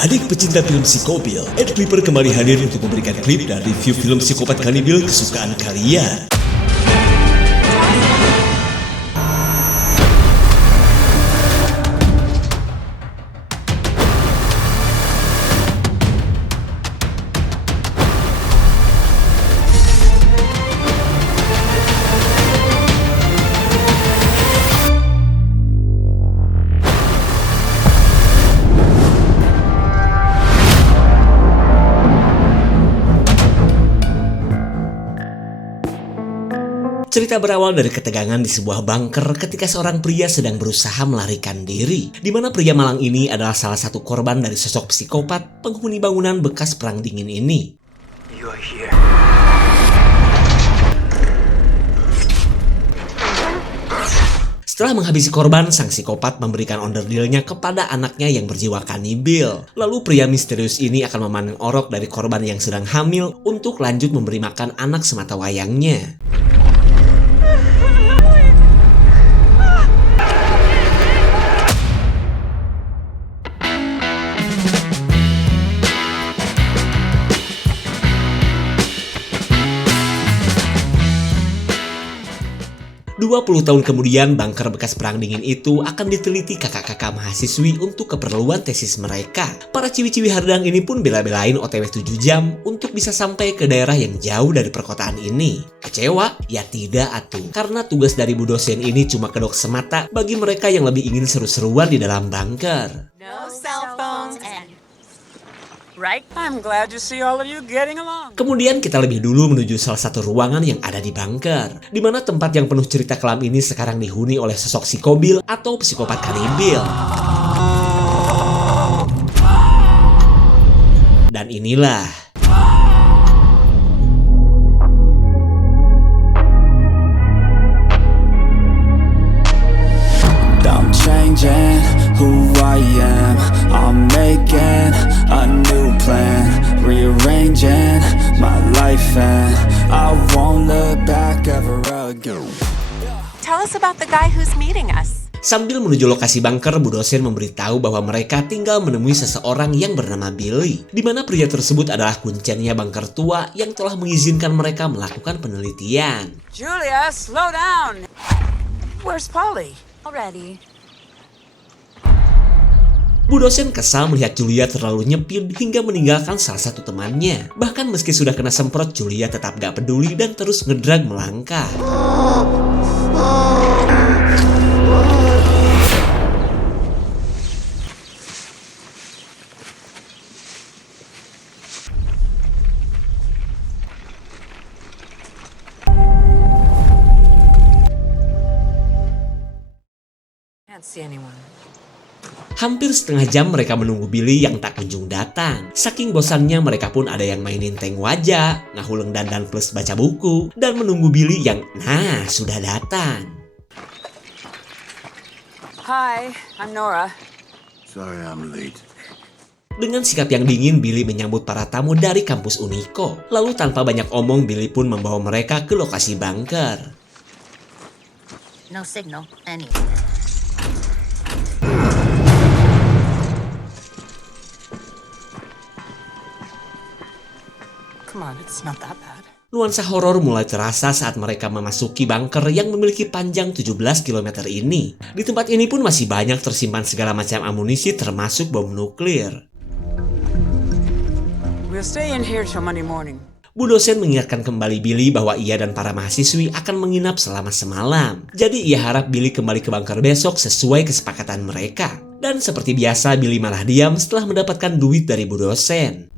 Adik pecinta film Psikobil, Ed Clipper kembali hadir untuk memberikan klip dan review film psikopat kanibil kesukaan kalian. Cerita berawal dari ketegangan di sebuah bunker ketika seorang pria sedang berusaha melarikan diri, di mana pria malang ini adalah salah satu korban dari sosok psikopat penghuni bangunan bekas perang dingin ini. Setelah menghabisi korban, sang psikopat memberikan onderdilnya kepada anaknya yang berjiwa kanibil. Lalu pria misterius ini akan memanen orok dari korban yang sedang hamil untuk lanjut memberi makan anak semata wayangnya. Dua 20 tahun kemudian, bunker bekas perang dingin itu akan diteliti kakak-kakak mahasiswi untuk keperluan tesis mereka. Para ciwi-ciwi hardang ini pun bela-belain OTW 7 jam untuk bisa sampai ke daerah yang jauh dari perkotaan ini. Kecewa? Ya tidak atuh. Karena tugas dari bu dosen ini cuma kedok semata bagi mereka yang lebih ingin seru-seruan di dalam bunker. No cell phones and... Right? I'm glad to see all of you getting along. Kemudian kita lebih dulu menuju salah satu ruangan yang ada di bunker, di mana tempat yang penuh cerita kelam ini sekarang dihuni oleh sosok psikobil atau psikopat kanibil. Dan inilah I'm changing who I am. I'm making a new plan, rearranging my life, and I won't look back ever again. Tell us about the guy who's meeting us. Sambil menuju lokasi bunker, bu dosen memberitahu bahwa mereka tinggal menemui seseorang yang bernama Billy, di mana pria tersebut adalah kuncennya bunker tua yang telah mengizinkan mereka melakukan penelitian. Julia, slow down. Where's Polly? Already. Bu dosen kesal melihat Julia terlalu nyepin hingga meninggalkan salah satu temannya. Bahkan meski sudah kena semprot, Julia tetap gak peduli dan terus ngedrag melangkah. Can't see anyone. Hampir setengah jam mereka menunggu Billy yang tak kunjung datang. Saking bosannya mereka pun ada yang mainin tank wajah, ngahuleng dandan plus baca buku, dan menunggu Billy yang sudah datang. Hi, I'm Nora. Sorry I'm late. Dengan sikap yang dingin, Billy menyambut para tamu dari kampus Unico. Lalu tanpa banyak omong, Billy pun membawa mereka ke lokasi bunker. No signal anywhere. Come on, it's not that bad. Nuansa horor mulai terasa saat mereka memasuki bunker yang memiliki panjang 17 km ini. Di tempat ini pun masih banyak tersimpan segala macam amunisi termasuk bom nuklir. We'll stay in here till Monday morning. Bu dosen mengingatkan kembali Billy bahwa ia dan para mahasiswi akan menginap selama semalam. Jadi ia harap Billy kembali ke bunker besok sesuai kesepakatan mereka. Dan seperti biasa, Billy malah diam setelah mendapatkan duit dari bu dosen.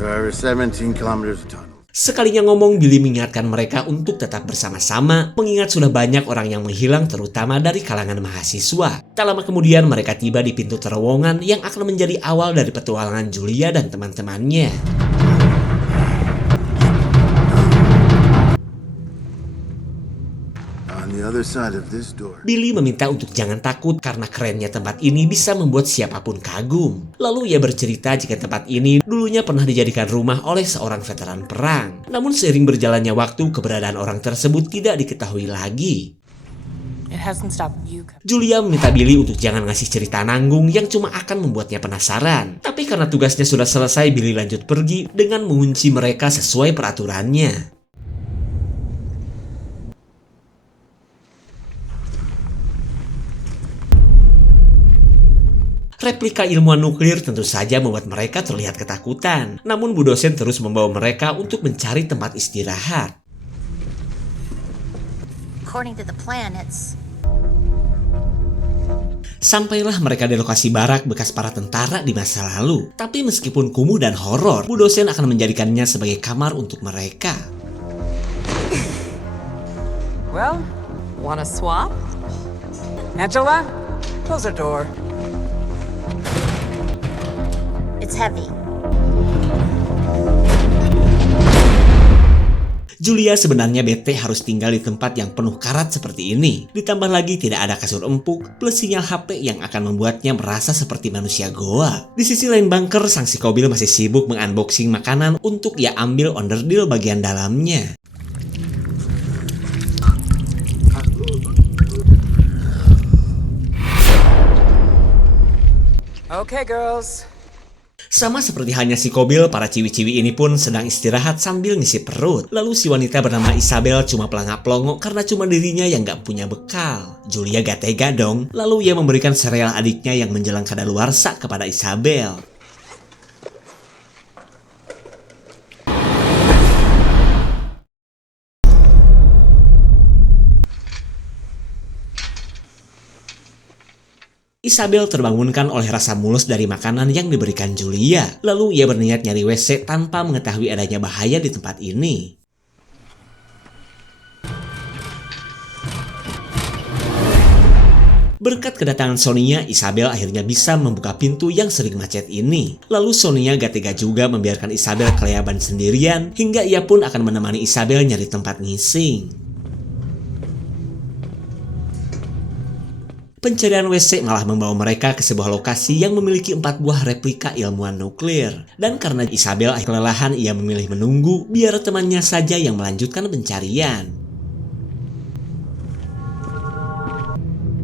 There are 17 kilometers of tunnel. Sekalinya ngomong, Billy mengingatkan mereka untuk tetap bersama-sama, mengingat sudah banyak orang yang menghilang terutama dari kalangan mahasiswa. Tak lama kemudian mereka tiba di pintu terowongan yang akan menjadi awal dari petualangan Julia dan teman-temannya. On the other side of this door. Billy meminta untuk jangan takut karena kerennya tempat ini bisa membuat siapapun kagum. Lalu ia bercerita jika tempat ini dulunya pernah dijadikan rumah oleh seorang veteran perang. Namun seiring berjalannya waktu, keberadaan orang tersebut tidak diketahui lagi. It hasn't stopped you. Julia meminta Billy untuk jangan ngasih cerita nanggung yang cuma akan membuatnya penasaran. Tapi karena tugasnya sudah selesai, Billy lanjut pergi dengan mengunci mereka sesuai peraturannya. Replika ilmuwan nuklir tentu saja membuat mereka terlihat ketakutan. Namun Bu dosen terus membawa mereka untuk mencari tempat istirahat. According to the plan, it's... Sampailah mereka di lokasi barak bekas para tentara di masa lalu. Tapi meskipun kumuh dan horor, Bu dosen akan menjadikannya sebagai kamar untuk mereka. Well, wanna swap? Angela, close the door. it's heavy. Julia sebenarnya bete harus tinggal di tempat yang penuh karat seperti ini. Ditambah lagi tidak ada kasur empuk plus sinyal HP yang akan membuatnya merasa seperti manusia goa. Di sisi lain bunker, sang psikobil masih sibuk mengunboxing makanan untuk ia ambil onderdil bagian dalamnya. Okay, girls. Sama seperti halnya si Kobil, para ciwi-ciwi ini pun sedang istirahat sambil ngisi perut. Lalu si wanita bernama Isabel cuma pelangak-pelongok karena cuma dirinya yang gak punya bekal. Julia gak tega dong. Lalu ia memberikan sereal adiknya yang menjelang kadaluarsa kepada Isabel. Isabel terbangunkan oleh rasa mulus dari makanan yang diberikan Julia. Lalu ia berniat nyari WC tanpa mengetahui adanya bahaya di tempat ini. Berkat kedatangan Sonia, Isabel akhirnya bisa membuka pintu yang sering macet ini. Lalu Sonia gak tega juga membiarkan Isabel kelayaban sendirian, hingga ia pun akan menemani Isabel nyari tempat ngising. Pencarian WC malah membawa mereka ke sebuah lokasi yang memiliki 4 buah replika ilmuwan nuklir. Dan karena Isabel kelelahan, ia memilih menunggu biar temannya saja yang melanjutkan pencarian.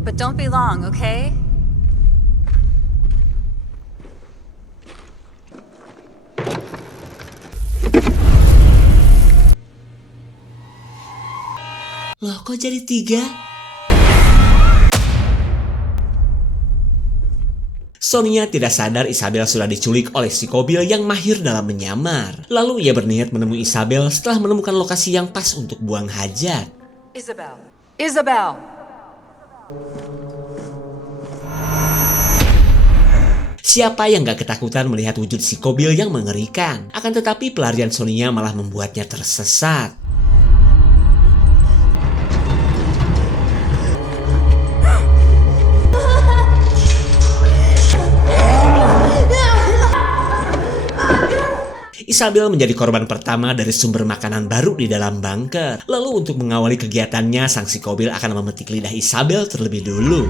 But don't be long, okay? Loh, kok jadi 3? Sonia tidak sadar Isabel sudah diculik oleh si Kobil yang mahir dalam menyamar. Lalu ia berniat menemui Isabel setelah menemukan lokasi yang pas untuk buang hajat. Isabel. Isabel. Siapa yang gak ketakutan melihat wujud si Kobil yang mengerikan? Akan tetapi pelarian Sonia malah membuatnya tersesat. Isabel menjadi korban pertama dari sumber makanan baru di dalam bunker. Lalu untuk mengawali kegiatannya, sang si Kobil akan memetik lidah Isabel terlebih dulu.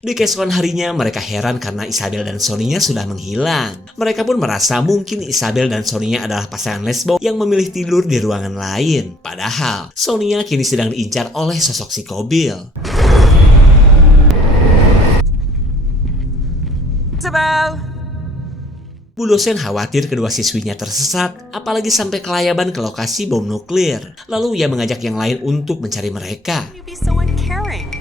Di keesokan harinya, mereka heran karena Isabel dan Sonia sudah menghilang. Mereka pun merasa mungkin Isabel dan Sonia adalah pasangan lesbo yang memilih tidur di ruangan lain. Padahal, Sonia kini sedang diincar oleh sosok si Kobil. Isabel. Bu dosen khawatir kedua siswinya tersesat, apalagi sampai kelayaban ke lokasi bom nuklir. Lalu ia mengajak yang lain untuk mencari mereka. You be so uncaring.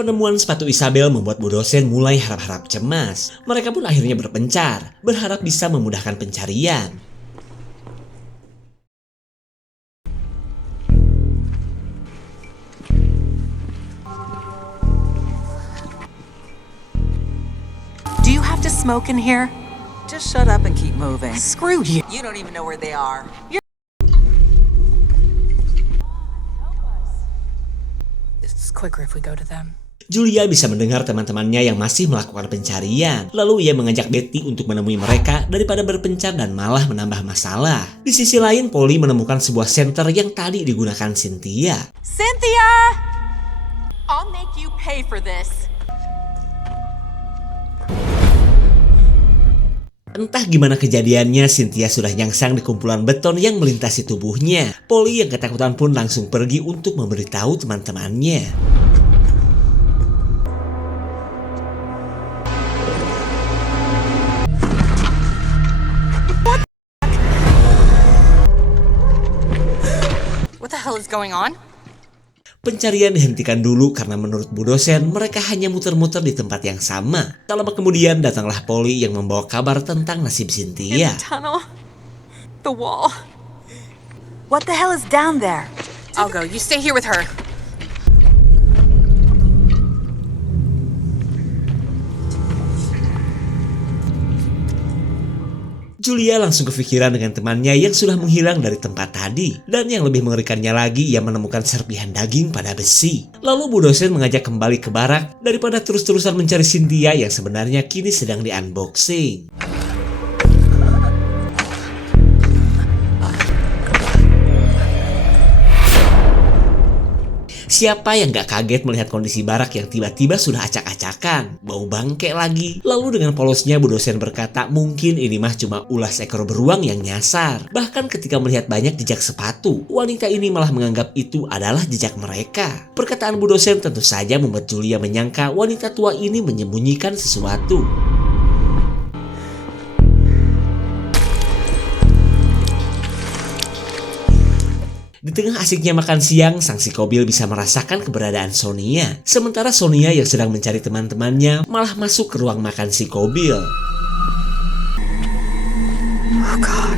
Penemuan sepatu Isabel membuat Bu dosen mulai harap-harap cemas. Mereka pun akhirnya berpencar, berharap bisa memudahkan pencarian. Do you have to smoke in here? Just shut up and keep moving. Screw you. You don't even know where they are. It's quicker if we go to them. Julia bisa mendengar teman-temannya yang masih melakukan pencarian. Lalu ia mengajak Betty untuk menemui mereka daripada berpencar dan malah menambah masalah. Di sisi lain, Polly menemukan sebuah senter yang tadi digunakan Cynthia. Cynthia! I'll make you pay for this. Entah gimana kejadiannya, Cynthia sudah nyangsang di kumpulan beton yang melintasi tubuhnya. Polly yang ketakutan pun langsung pergi untuk memberitahu teman-temannya. What the hell is going on? Pencarian dihentikan dulu karena menurut Bu dosen mereka hanya muter-muter di tempat yang sama. Tak lama kemudian datanglah Polly yang membawa kabar tentang nasib Cynthia. Tunnel. The wall. What the hell is down there? I'll go. You stay here with her. Julia langsung kepikiran dengan temannya yang sudah menghilang dari tempat tadi. Dan yang lebih mengerikannya lagi, ia menemukan serpihan daging pada besi. Lalu Bu dosen mengajak kembali ke barak daripada terus-terusan mencari Cynthia yang sebenarnya kini sedang di-unboxing. Siapa yang gak kaget melihat kondisi barak yang tiba-tiba sudah acak-acakan, bau bangke lagi. Lalu dengan polosnya Bu dosen berkata mungkin ini mah cuma ulas ekor beruang yang nyasar. Bahkan ketika melihat banyak jejak sepatu, wanita ini malah menganggap itu adalah jejak mereka. Perkataan Bu dosen tentu saja membuat Julia menyangka wanita tua ini menyembunyikan sesuatu. Di tengah asiknya makan siang, sang psikobil bisa merasakan keberadaan Sonia. Sementara Sonia yang sedang mencari teman-temannya malah masuk ke ruang makan psikobil. Oh God.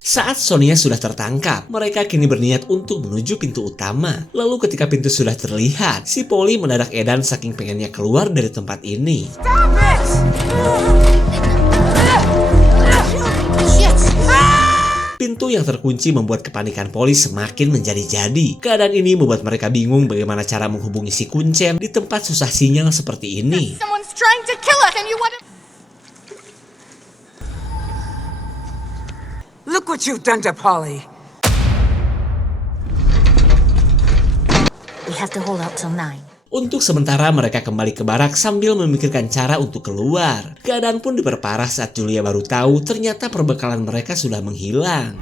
Saat Sonia sudah tertangkap, mereka kini berniat untuk menuju pintu utama. Lalu ketika pintu sudah terlihat, si Polly mendadak edan saking pengennya keluar dari tempat ini. Stop it! Pintu yang terkunci membuat kepanikan Polly semakin menjadi-jadi. Keadaan ini membuat mereka bingung bagaimana cara menghubungi si kuncen di tempat susah sinyal seperti ini. Someone's trying to kill us and you want to... Look what you've done to Polly. We have to hold out till 9. Untuk sementara mereka kembali ke barak sambil memikirkan cara untuk keluar. Keadaan pun diperparah saat Julia baru tahu ternyata perbekalan mereka sudah menghilang.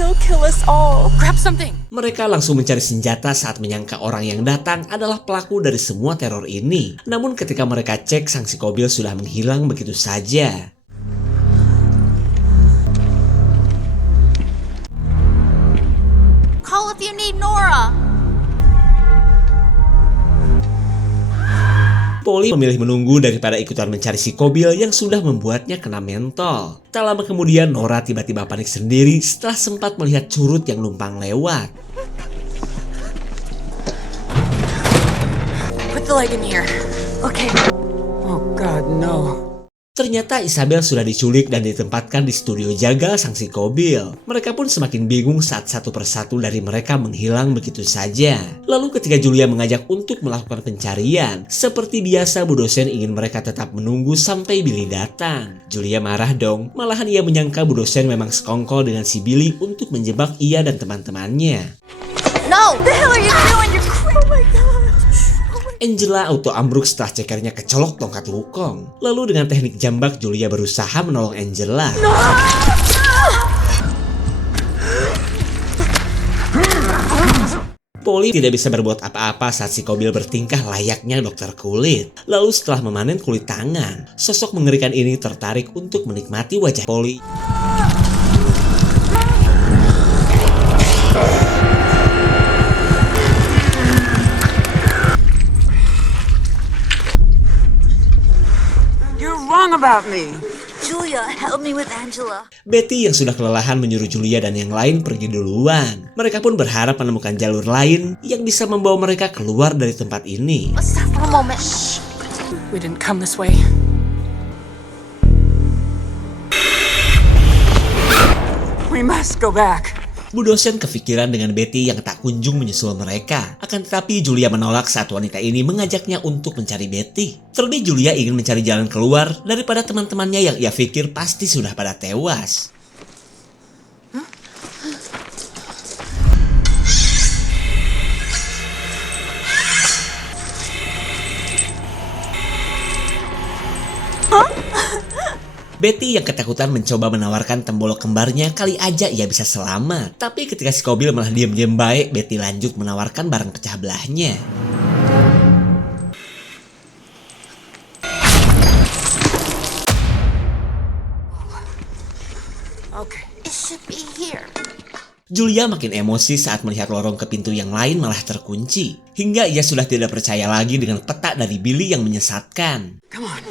They'll kill us all. Grab something. Mereka langsung mencari senjata saat menyangka orang yang datang adalah pelaku dari semua teror ini. Namun ketika mereka cek, sang psikobil sudah menghilang begitu saja. Call if you need Nora. Polly memilih menunggu daripada ikutan mencari si Kobil yang sudah membuatnya kena mentol. Tak lama kemudian Nora tiba-tiba panik sendiri setelah sempat melihat curut yang numpang lewat. Put the light in here. Okay. Oh God, no. Ternyata Isabel sudah diculik dan ditempatkan di studio jagal sang si Kobil. Mereka pun semakin bingung saat satu persatu dari mereka menghilang begitu saja. Lalu ketika Julia mengajak untuk melakukan pencarian, seperti biasa Bu dosen ingin mereka tetap menunggu sampai Billy datang. Julia marah dong, malahan ia menyangka Bu dosen memang sekongkol dengan si Billy untuk menjebak ia dan teman-temannya. No! The hell are you doing? You're crazy. Oh my God. Angela auto ambruk setelah cekernya kecolok tongkat wukong. Lalu dengan teknik jambak, Julia berusaha menolong Angela. Polly tidak bisa berbuat apa-apa saat si Kobil bertingkah layaknya dokter kulit. Lalu setelah memanen kulit tangan, sosok mengerikan ini tertarik untuk menikmati wajah Polly. About me. Julia, help me with Angela. Betty yang sudah kelelahan menyuruh Julia dan yang lain pergi duluan. Mereka pun berharap menemukan jalur lain yang bisa membawa mereka keluar dari tempat ini. Let's stop for a moment. We didn't come this way. We must go back. Bu dosen kepikiran dengan Betty yang tak kunjung menyusul mereka. Akan tetapi Julia menolak saat wanita ini mengajaknya untuk mencari Betty. Terlebih Julia ingin mencari jalan keluar daripada teman-temannya yang ia pikir pasti sudah pada tewas. Betty yang ketakutan mencoba menawarkan tembolok kembarnya kali aja ia bisa selamat. Tapi ketika si Kobil malah diam-diam baik, Betty lanjut menawarkan barang pecah belahnya. Okay. It should be here. Julia makin emosi saat melihat lorong ke pintu yang lain malah terkunci. Hingga ia sudah tidak percaya lagi dengan peta dari Billy yang menyesatkan. Come on.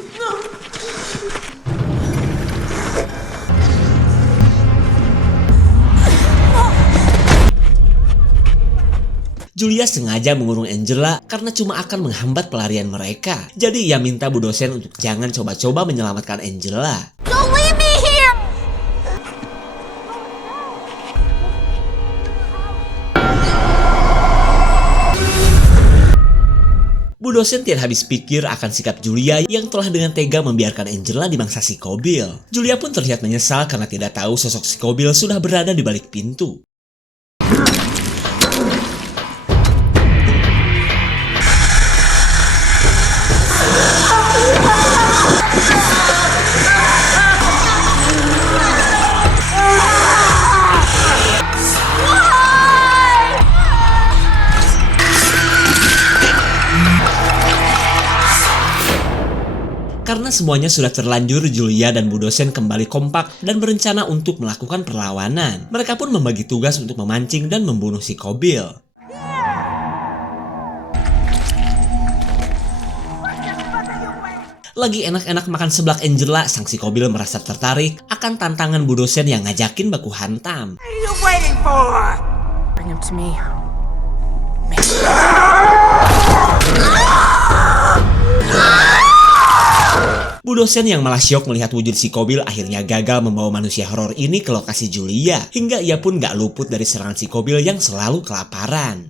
Julia sengaja mengurung Angela karena cuma akan menghambat pelarian mereka. Jadi ia minta Bu dosen untuk jangan coba-coba menyelamatkan Angela. Don't leave me here! Bu dosen tidak habis pikir akan sikap Julia yang telah dengan tega membiarkan Angela dimangsa si Kobil. Julia pun terlihat menyesal karena tidak tahu sosok si Kobil sudah berada di balik pintu. Karena semuanya sudah terlanjur, Julia dan Bu dosen kembali kompak dan berencana untuk melakukan perlawanan. Mereka pun membagi tugas untuk memancing dan membunuh si Kobil. Lagi enak-enak makan seblak Angela, sang si Kobil merasa tertarik akan tantangan Bu dosen yang ngajakin baku hantam. What are you waiting for? Bring him to me. Bu dosen yang malah syok melihat wujud si Kobil akhirnya gagal membawa manusia horor ini ke lokasi Julia. Hingga ia pun gak luput dari serangan si Kobil yang selalu kelaparan.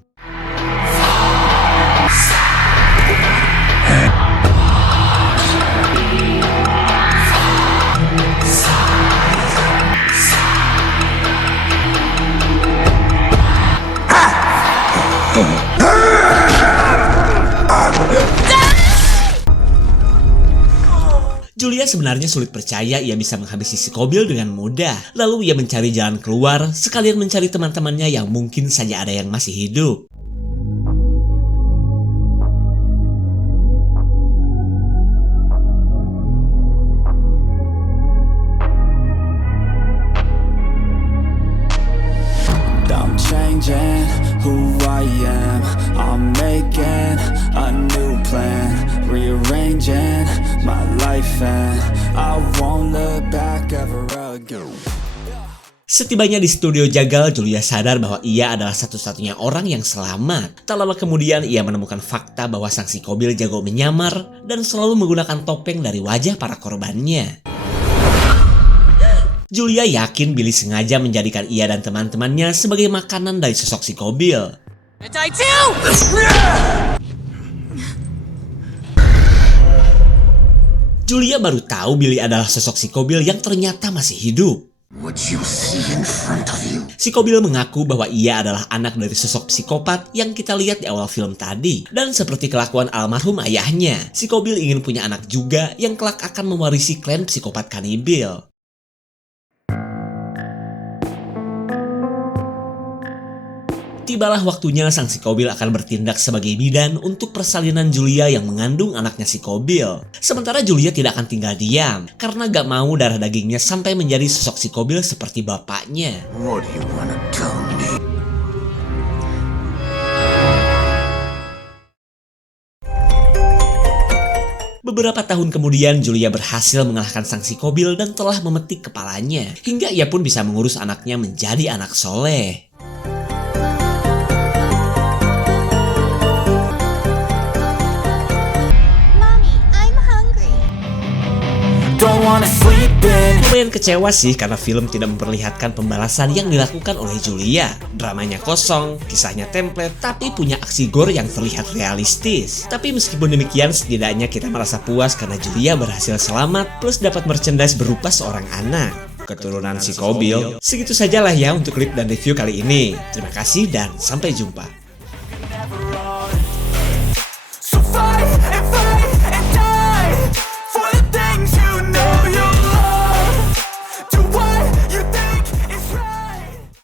Julia sebenarnya sulit percaya ia bisa menghabisi si Kobil dengan mudah. Lalu ia mencari jalan keluar, sekalian mencari teman-temannya yang mungkin saja ada yang masih hidup. I'm changing who I am. I'm making a new plan, rearranging my life and I won't look back ever again. Setibanya di studio Jagal, Julia sadar bahwa ia adalah satu-satunya orang yang selamat. Tak lama kemudian ia menemukan fakta bahwa sang si Kobil jago menyamar dan selalu menggunakan topeng dari wajah para korbannya. Julia yakin Billy sengaja menjadikan ia dan teman-temannya sebagai makanan dari sosok si Kobil. Die too! Julia baru tahu Billy adalah sosok si Kobil yang ternyata masih hidup. What you see in front of you. Si Kobil mengaku bahwa ia adalah anak dari sosok psikopat yang kita lihat di awal film tadi. Dan seperti kelakuan almarhum ayahnya, si Kobil ingin punya anak juga yang kelak akan mewarisi klan psikopat kanibil. Tibalah waktunya sang si Kobil akan bertindak sebagai bidan untuk persalinan Julia yang mengandung anaknya si Kobil. Sementara Julia tidak akan tinggal diam karena gak mau darah dagingnya sampai menjadi sosok si Kobil seperti bapaknya. What do you wanna tell me? Beberapa tahun kemudian Julia berhasil mengalahkan sang si Kobil dan telah memetik kepalanya. Hingga ia pun bisa mengurus anaknya menjadi anak soleh. Mommy, I'm hungry. Don't wanna sleep in Lumayan kecewa sih karena film tidak memperlihatkan pembalasan yang dilakukan oleh Julia. Dramanya kosong, kisahnya template, tapi punya aksi gore yang terlihat realistis. Tapi meskipun demikian, setidaknya kita merasa puas karena Julia berhasil selamat plus dapat merchandise berupa seorang anak keturunan si Kobil. Segitu sajalah ya untuk klip dan review kali ini. Terima kasih dan sampai jumpa.